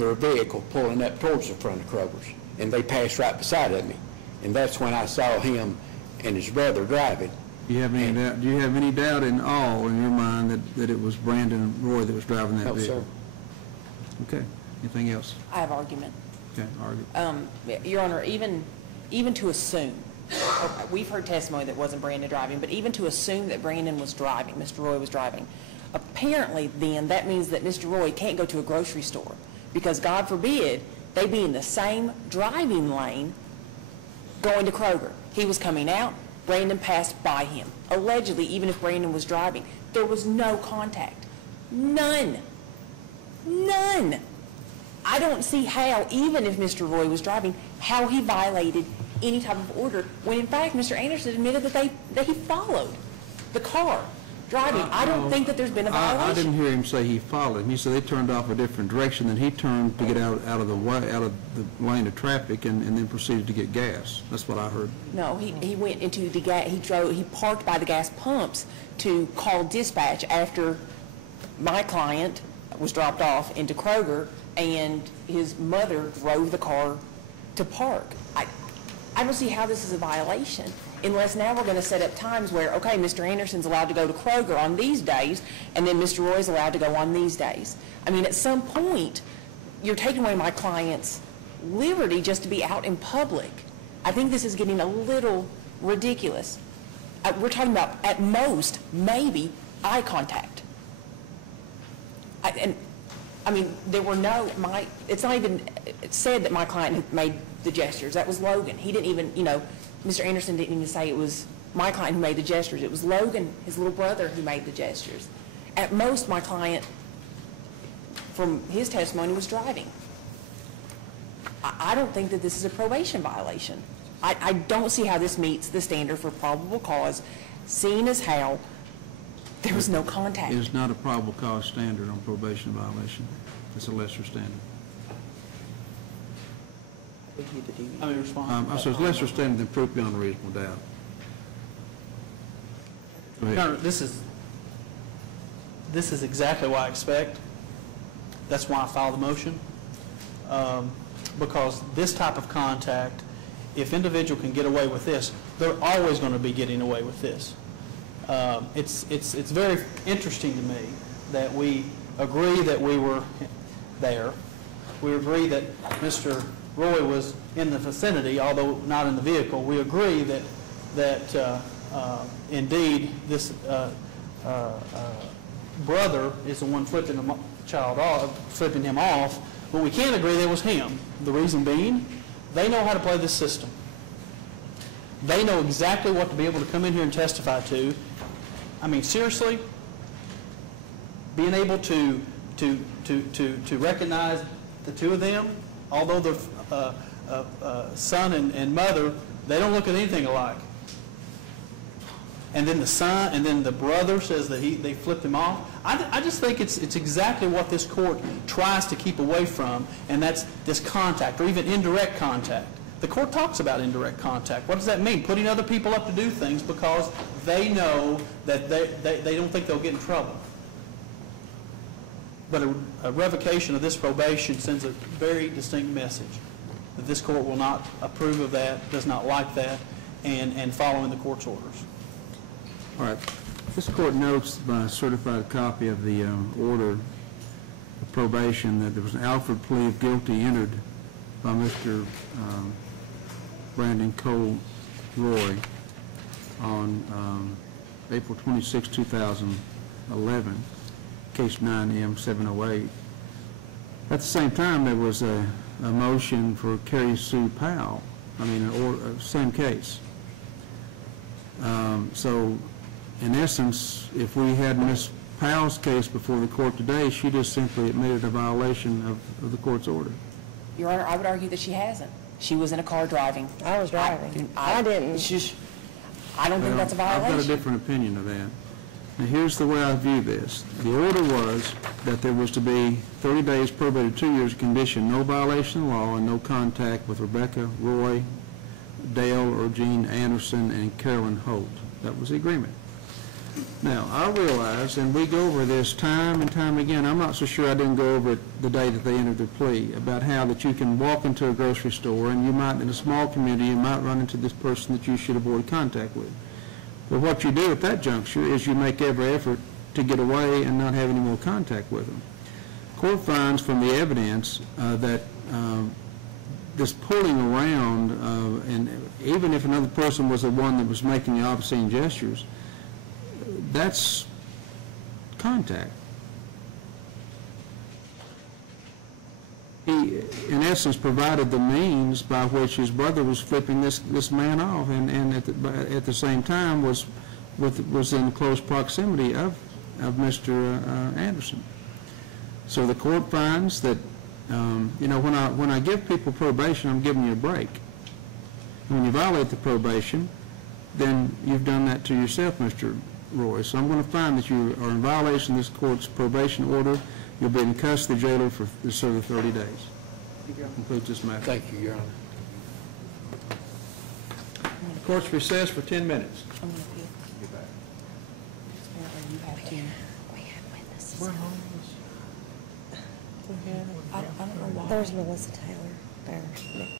their vehicle pulling up towards the front of Kroger's, and they passed right beside of me. And that's when I saw him and his brother driving. Do you have any doubt? Do you have any doubt in all in your mind that it was Brandon Roy that was driving that vehicle? No, sir. Okay. Anything else? I have argument. Okay, argue. Your Honor, even to assume, we've heard testimony that wasn't Brandon driving, but even to assume that Brandon was driving, Mr. Roy was driving, apparently then that means that Mr. Roy can't go to a grocery store because, God forbid, they be in the same driving lane going to Kroger. He was coming out. Brandon passed by him. Allegedly, even if Brandon was driving, there was no contact. None. None. I don't see how, even if Mr. Roy was driving, how he violated any type of order when, in fact, Mr. Anderson admitted that he followed the car driving. I don't think that there's been a violation. I didn't hear him say he followed. He said they turned off a different direction, then he turned to get out of the lane of traffic and then proceeded to get gas. That's what I heard. No, he went into the gas. He parked by the gas pumps to call dispatch after my client was dropped off into Kroger and his mother drove the car to park. I don't see how this is a violation unless now we're going to set up times where, okay, Mr. Anderson's allowed to go to Kroger on these days and then Mr. Roy's allowed to go on these days. I mean, at some point, you're taking away my client's liberty just to be out in public. I think this is getting a little ridiculous. We're talking about, at most, maybe eye contact. I mean, there were it's not even said that my client had made the gestures. That was Logan. He didn't even, Mr. Anderson didn't even say it was my client who made the gestures. It was Logan, his little brother, who made the gestures. At most, my client, from his testimony, was driving. I don't think that this is a probation violation. I don't see how this meets the standard for probable cause, seeing as how there was no contact. It is not a probable cause standard on probation violation. It's a lesser standard. Let me respond. So it's lesser standard than proof beyond a reasonable doubt. Your Honor, this is exactly what I expect. That's why I filed the motion. Because this type of contact, if individual can get away with this, they're always going to be getting away with this. It's very interesting to me that we agree that we were there. We agree that Mr. Roy was in the vicinity, although not in the vehicle. We agree that indeed this brother is the one flipping him off, but we can't agree that it was him. The reason being, they know how to play this system. They know exactly what to be able to come in here and testify to. I mean, seriously, being able to recognize the two of them, although the son and mother, they don't look at anything alike. And then the son, and then the brother says that they flipped him off. I just think it's exactly what this court tries to keep away from, and that's this contact, or even indirect contact. The court talks about indirect contact. What does that mean? Putting other people up to do things because they know that they don't think they'll get in trouble. But a revocation of this probation sends a very distinct message that this court will not approve of that, does not like that, and following the court's orders. All right. This court notes by a certified copy of the order of probation that there was an Alfred plea of guilty entered by Mr. Brandon Cole Roy on April 26, 2011, case 9M708. At the same time, there was a motion for Carrie Sue Powell, same case. So, in essence, if we had Ms. Powell's case before the court today, she just simply admitted a violation of the court's order. Your Honor, I would argue that she hasn't. She was in a car driving. I was driving. I didn't. I don't think that's a violation. I've got a different opinion of that. Now, here's the way I view this. The order was that there was to be 30 days probated, 2 years condition, no violation of law, and no contact with Rebecca, Roy, Dale, or Jean Anderson, and Carolyn Holt. That was the agreement. Now, I realize, and we go over this time and time again, I'm not so sure I didn't go over it the day that they entered their plea, about how that you can walk into a grocery store and you might, in a small community, you might run into this person that you should avoid contact with. But what you do at that juncture is you make every effort to get away and not have any more contact with them. Court finds from the evidence that this pulling around, and even if another person was the one that was making the obscene gestures, that's contact. He, in essence, provided the means by which his brother was flipping this man off, and at the same time was in close proximity of Mr. Anderson. So the court finds that, when I give people probation, I'm giving you a break. When you violate the probation, then you've done that to yourself, Mr. Roy. So I'm going to find that you are in violation of this court's probation order. You'll be in custody of the jailer for the serve of 30 days. That concludes this matter. Thank you, Your Honor. The court's recessed for 10 minutes. I'm going to appeal. Apparently you have to. We have witnesses. I don't know why. There's Melissa Taylor there.